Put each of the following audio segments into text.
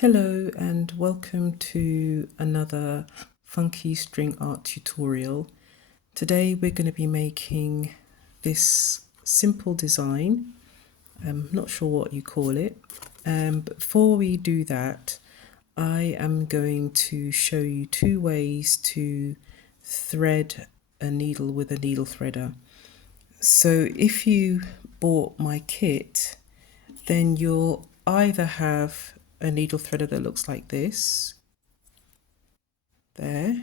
Hello and welcome to another funky string art tutorial. Today we're going to be making this simple design. I'm not sure what you call it. But before we do that, I am going to show you two ways to thread a needle with a needle threader. So if you bought my kit, then you'll either have a needle threader that looks like this, there,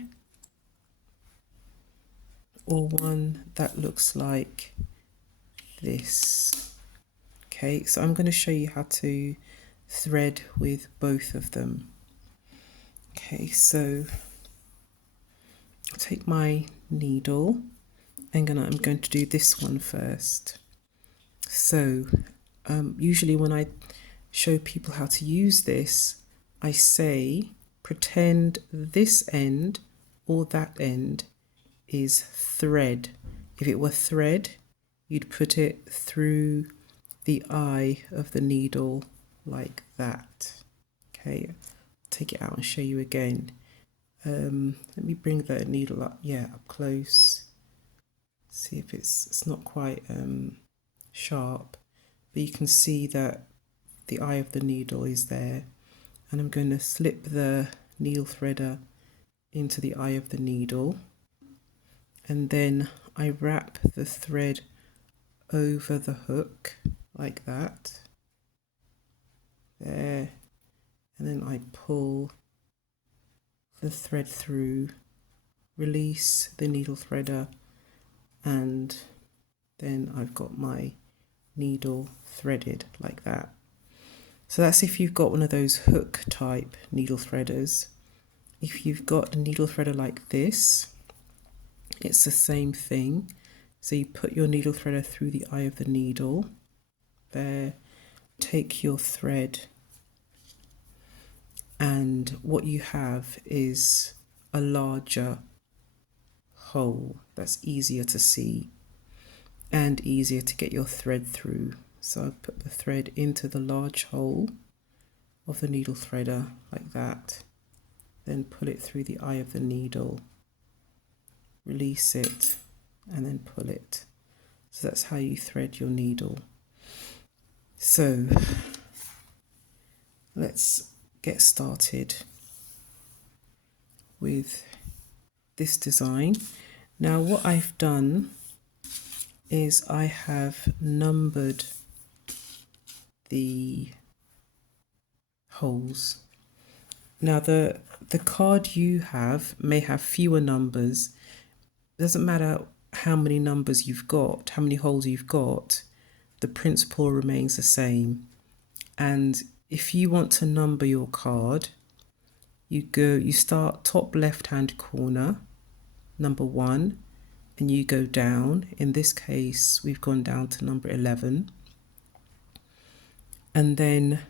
or one that looks like this. Okay, so I'm going to show you how to thread with both of them. Okay, so I'll take my needle and I'm going to do this one first. So usually when I show people how to use this, I say pretend this end or that end is thread. If it were thread, you'd put it through the eye of the needle like that. Okay, take it out and show you again. Let me bring the needle up, up close. See if it's not quite sharp, but you can see that the eye of the needle is there. And I'm going to slip the needle threader into the eye of the needle, and then I wrap the thread over the hook like that, there, and then I pull the thread through, release the needle threader, and then I've got my needle threaded like that. So that's if you've got one of those hook type needle threaders. If you've got a needle threader like this, it's the same thing. So you put your needle threader through the eye of the needle, there, take your thread, and what you have is a larger hole that's easier to see and easier to get your thread through. So I put the thread into the large hole of the needle threader like that, then pull it through the eye of the needle, release it, and then pull it. So that's how you thread your needle. So let's get started with this design. Now what I've done is I have numbered the holes. Now the card you have may have fewer numbers. It doesn't matter how many numbers you've got, how many holes you've got, the principle remains the same. And if you want to number your card, you start top left hand corner, number 1, and you go down. In this case, we've gone down to number 11. And then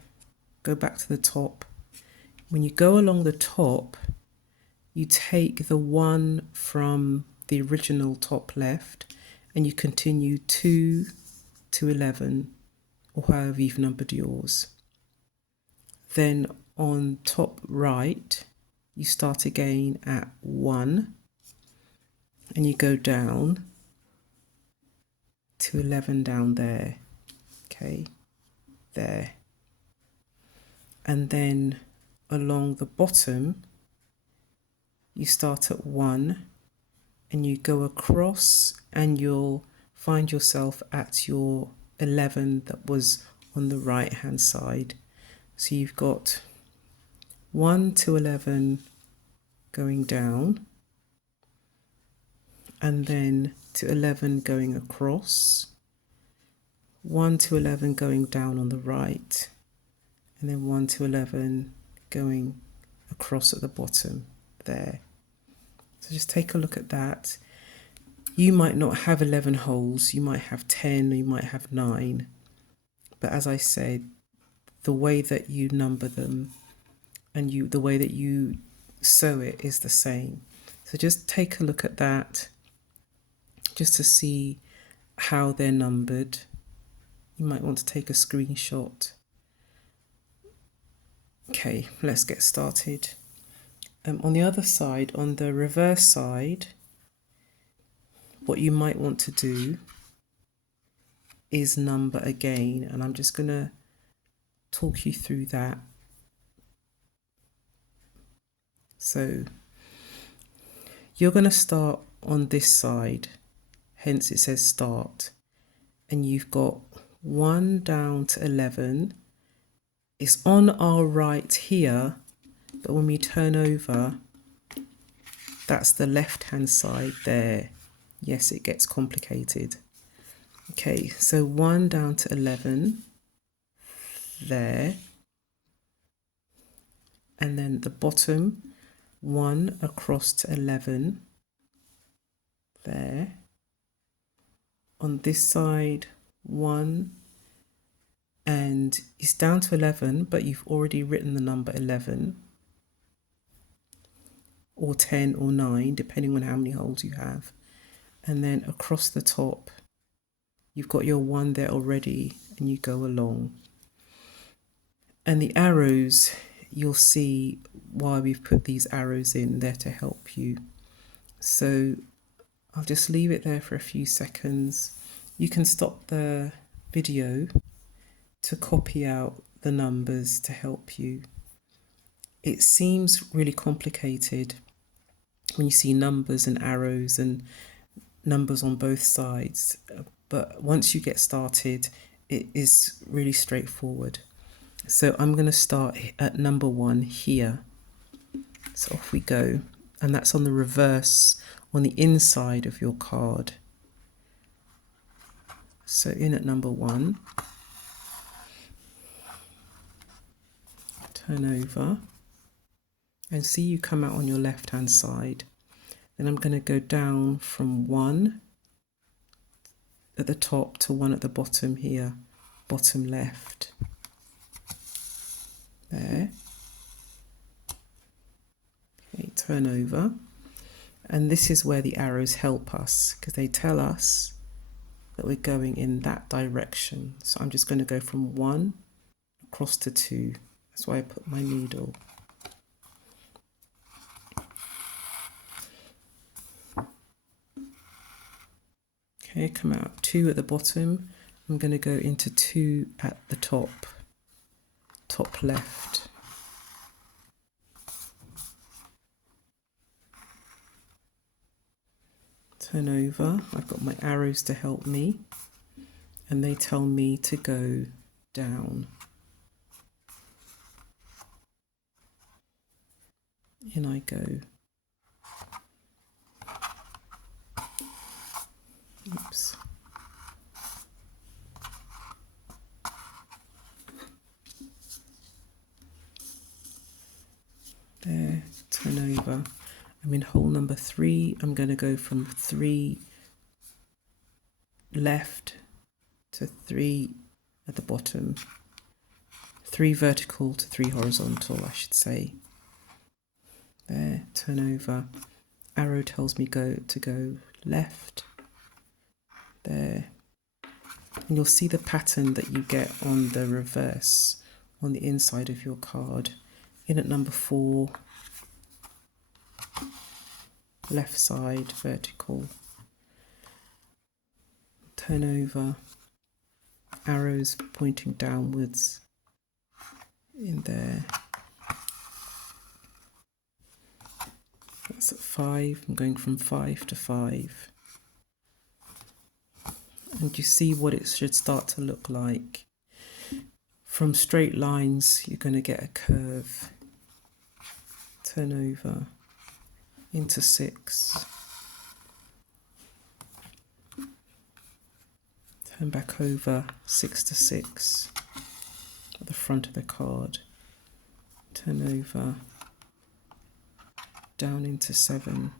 go back to the top. When you go along the top, you take the 1 from the original top left and you continue 2 to 11, or however you've numbered yours. Then on top right, you start again at 1 and you go down to 11 down there, okay, there. And then along the bottom, you start at 1 and you go across and you'll find yourself at your 11 that was on the right hand side. So you've got 1 to 11 going down, and then to 11 going across, 1 to 11 going down on the right, and then 1 to 11 going across at the bottom there. So just take a look at that. You might not have 11 holes, you might have 10, or you might have 9. But as I said, the way that you number them and the way that you sew it is the same. So just take a look at that just to see how they're numbered. You might want to take a screenshot. Okay, let's get started. On the other side, on the reverse side, what you might want to do is number again, and I'm just going to talk you through that. So you're going to start on this side, hence it says start, and you've got 1 down to 11. It's on our right here, but when we turn over, that's the left hand side there. Yes, it gets complicated. Okay, so 1 down to 11 there, and then the bottom 1 across to 11 there. On this side 1, and it's down to 11, but you've already written the number 11 or 10 or 9 depending on how many holes you have. And then across the top you've got your 1 there already, and you go along. And the arrows, you'll see why we've put these arrows in there to help you. So I'll just leave it there for a few seconds. You can stop the video to copy out the numbers to help you. It seems really complicated when you see numbers and arrows and numbers on both sides, but once you get started, it is really straightforward. So I'm going to start at number 1 here. So off we go, and that's on the reverse, on the inside of your card. So in at number 1, turn over, and see you come out on your left hand side. Then I'm going to go down from 1 at the top to 1 at the bottom here, bottom left. There. Okay, turn over. And this is where the arrows help us, because they tell us that we're going in that direction. So I'm just going to go from 1 across to 2. That's why I put my needle. Okay, come out 2 at the bottom. I'm going to go into 2 at the top left. Turn over. I've got my arrows to help me, and they tell me to go down. In I go. Oops. There, turn over. I'm in hole number 3. I'm going to go from 3 left to 3 at the bottom. 3 vertical to 3 horizontal, I should say. There, turn over. Arrow tells me to go left. There. And you'll see the pattern that you get on the reverse, on the inside of your card. In at number 4, left side, vertical. Turn over. Arrows pointing downwards. In there. That's at 5. I'm going from 5 to 5. And you see what it should start to look like. From straight lines, you're going to get a curve. Turn over into 6. Turn back over 6 to 6 at the front of the card. Turn over down into 7.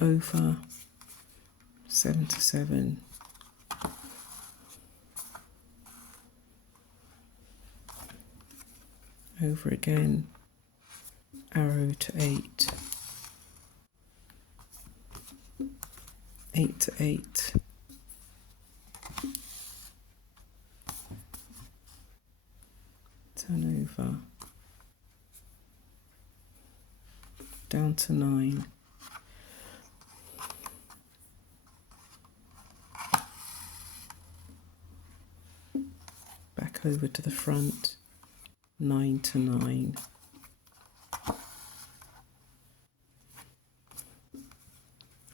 Over 7 to 7. Over again, arrow to 8. 8 to 8. turn over, down to 9, back over to the front, 9 to 9,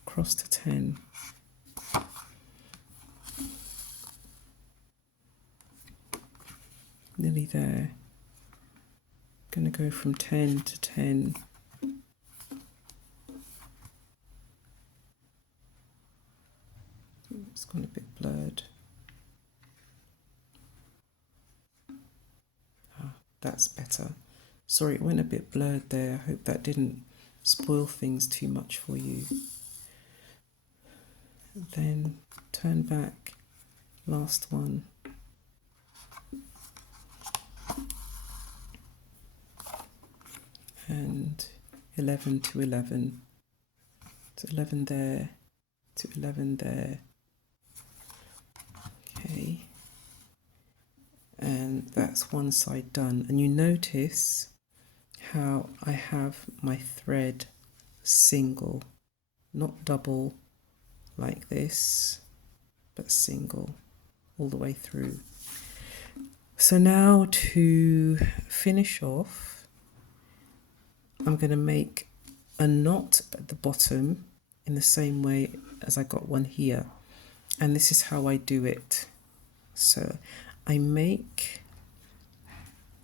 across to 10, nearly there. Going to go from 10 to 10. It's gone a bit blurred. That's better. Sorry, it went a bit blurred there. I hope that didn't spoil things too much for you. Then turn back, last one. And 11 to 11. To 11 there, to 11 there. Okay. And that's one side done. And you notice how I have my thread single, not double like this, but single all the way through. So now to finish off, I'm going to make a knot at the bottom in the same way as I got one here. And this is how I do it. So I make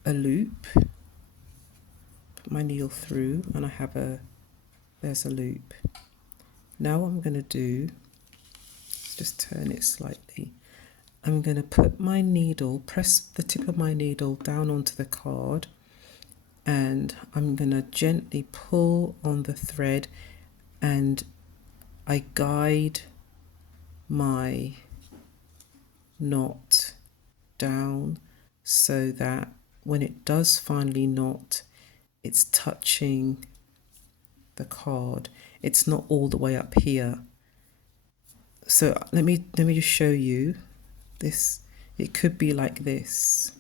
a loop, put my needle through, and I have there's a loop. Now what I'm going to do, just turn it slightly. I'm going to put my needle, press the tip of my needle down onto the card, and I'm going to gently pull on the thread, and I guide my knot down so that when it does finally knot, it's touching the card. It's not all the way up here. So let me just show you this. It could be like this,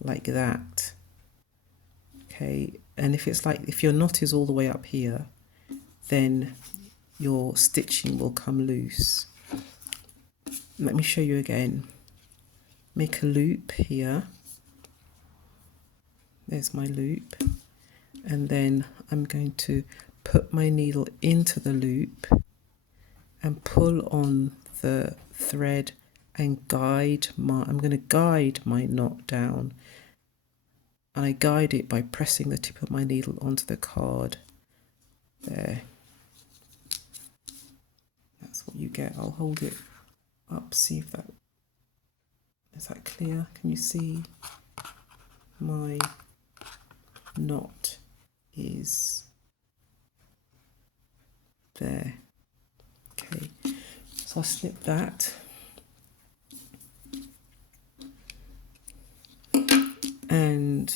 like that. Okay, and if your knot is all the way up here, then your stitching will come loose. Let me show you again. Make a loop here. There's my loop. And then I'm going to put my needle into the loop and pull on the thread and I'm going to guide my knot down. And I guide it by pressing the tip of my needle onto the card. There. That's what you get. I'll hold it up, see if is that clear? Can you see my knot is there? Okay, so I'll snip that. And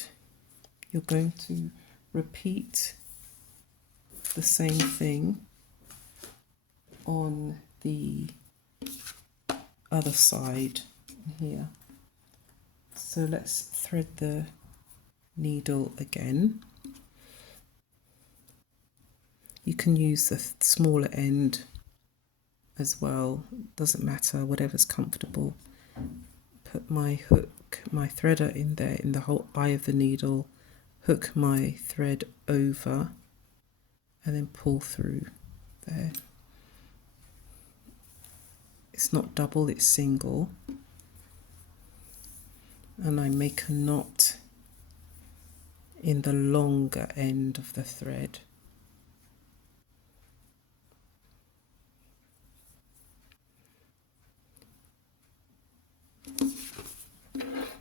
you're going to repeat the same thing on the other side here. So let's thread the needle again. You can use the smaller end as well, doesn't matter, whatever's comfortable. Put my hook, my threader in there in the whole eye of the needle, hook my thread over and then pull through there. It's not double, it's single. And I make a knot in the longer end of the thread.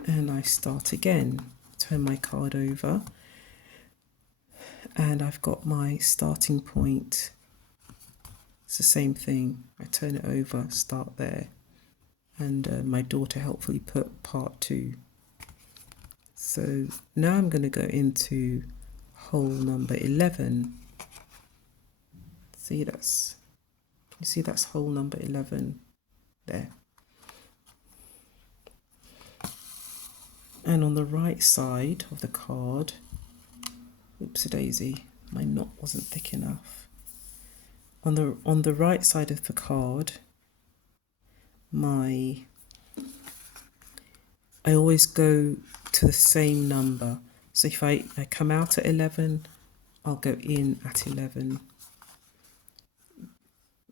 And I start again, turn my card over, and I've got my starting point. It's the same thing. I turn it over, start there, and my daughter helpfully put part 2. So now I'm going to go into hole number 11. See, that's hole number 11 there. And on the right side of the card, oopsie daisy, my knot wasn't thick enough. On the right side of the card, I always go to the same number. So if I come out at 11, I'll go in at 11.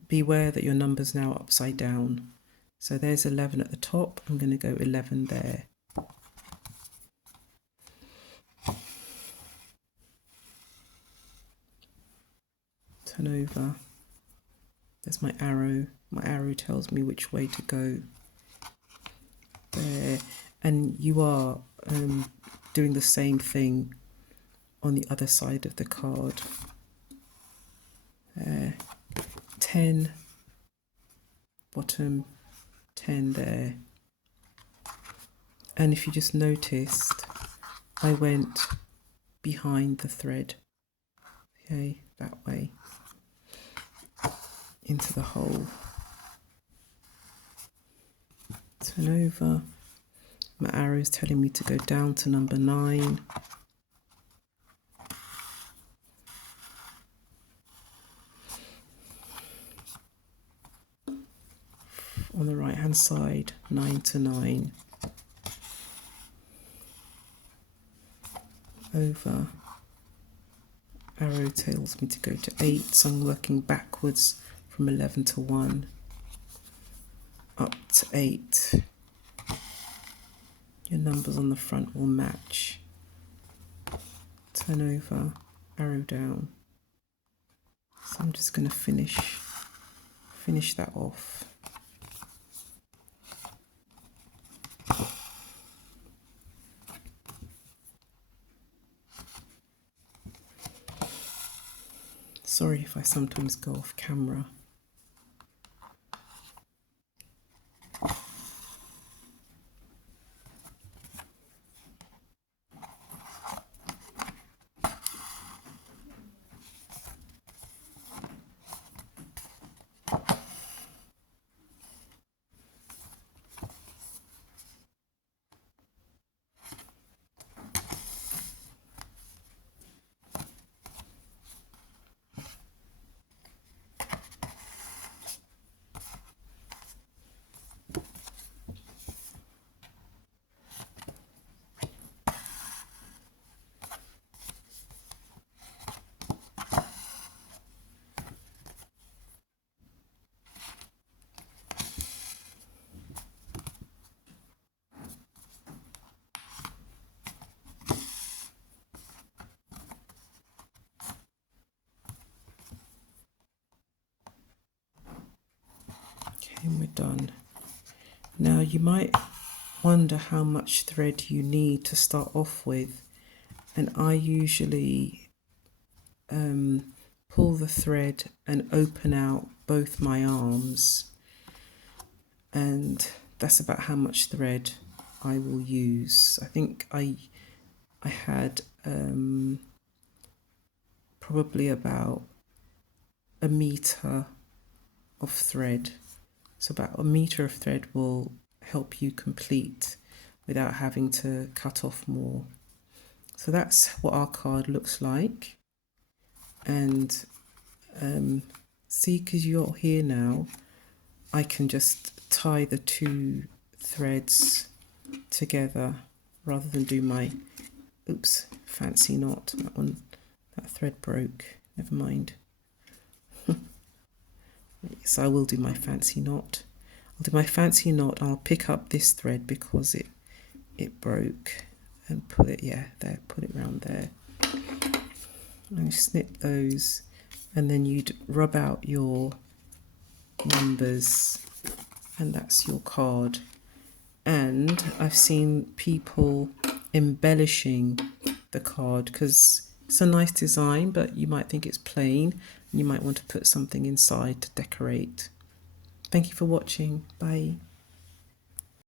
Beware that your number's now upside down. So there's 11 at the top. I'm going to go 11 there. Turn over. There's my arrow. My arrow tells me which way to go. There. And you are doing the same thing on the other side of the card. 10, bottom, 10 there. And if you just noticed, I went behind the thread, okay, that way, into the hole. Turn over. My arrow is telling me to go down to number 9. On the right hand side, 9 to 9. Over. Arrow tells me to go to 8, so I'm working backwards from 11 to 1. Up to 8. Your numbers on the front will match. Turn over, arrow down. So I'm just going to finish that off. Sorry if I sometimes go off camera. And we're done. Now you might wonder how much thread you need to start off with, and I usually pull the thread and open out both my arms, and that's about how much thread I will use. I think I had probably about a meter of thread. So about a meter of thread will help you complete without having to cut off more. So that's what our card looks like. And see, because you're here now, I can just tie the two threads together rather than do my, oops, fancy knot. That thread broke, never mind. So I will do my fancy knot. I'll do my fancy knot. I'll pick up this thread because it broke, and put it, yeah, there, put it round there. And snip those, and then you'd rub out your numbers, and that's your card. And I've seen people embellishing the card because it's a nice design, but you might think it's plain and you might want to put something inside to decorate. Thank you for watching. Bye.